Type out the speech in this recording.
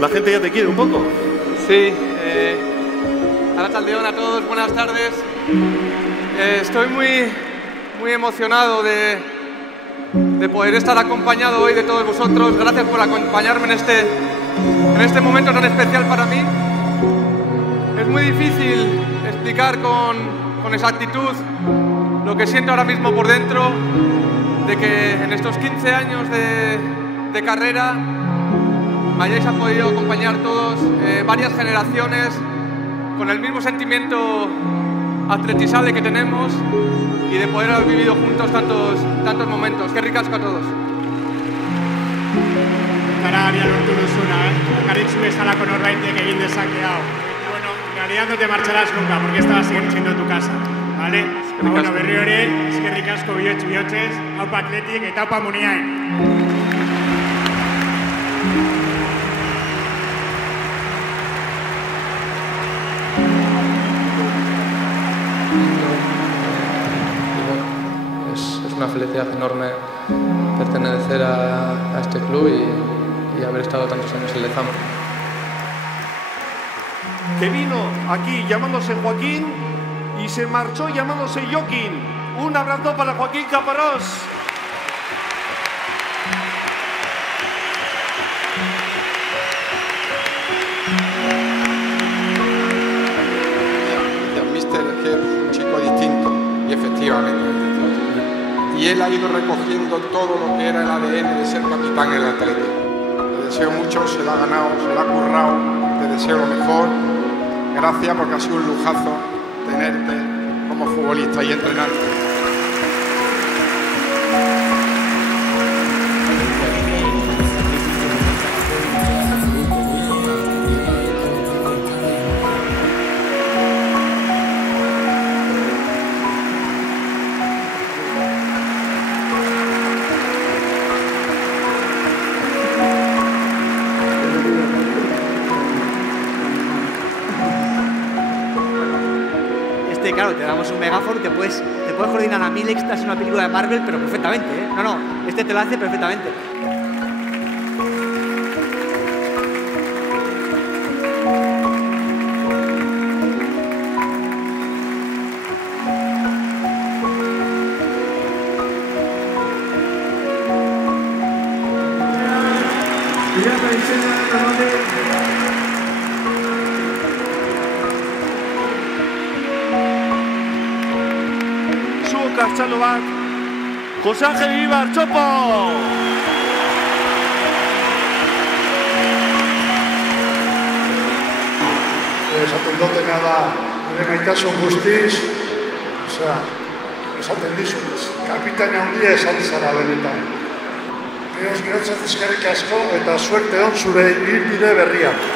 La gente ya te quiere un poco. Sí, Arratsaldeon a todos, buenas tardes. Estoy muy emocionado de poder estar acompañado hoy de todos vosotros. Gracias por acompañarme en este momento tan especial para mí. Es muy difícil explicar con exactitud lo que siento ahora mismo por dentro, de que en estos 15 años de carrera me hayáis podido acompañar todos, varias generaciones, con el mismo sentimiento atletisable que tenemos y de poder haber vivido juntos tantos momentos. Qué ricasco a todos. Cararia lortu duzuna, Garitzu bezala con Orbaintek egin dezake hau. Bueno, en realidad no te marcharás nunca, porque esta va a seguir siendo tu casa, ¿vale? Bueno, berri hori, eskerrik asko bihotzez, haupa atletik eta haupa muniain. Es una felicidad enorme pertenecer a este club y haber estado tantos años en Lezama. Que vino aquí llamándose Joaquín y se marchó llamándose Joaquín. Un abrazo para Joaquín Caparrós. Mister es un chico distinto y efectivamente. Y él ha ido recogiendo todo lo que era el ADN de ser capitán en el Atlético. Te deseo mucho, se lo ha ganado, se lo ha currado, te deseo lo mejor. Gracias porque ha sido un lujazo tenerte como futbolista y entrenarte. Claro, te damos un megáfono y te puedes coordinar a 1000 extras en una película de Marvel, pero perfectamente, ¿eh? No, este te lo hace perfectamente. Txalo bat, Jose Ángel Iribar, txopo! Esaten dutena da, nire gaitasun guztiz, esaten dizut, kapitaina handia esan zara benetan. Gehoz geratzen eskerrik asko eta suerte hon zure ibilbide berriak.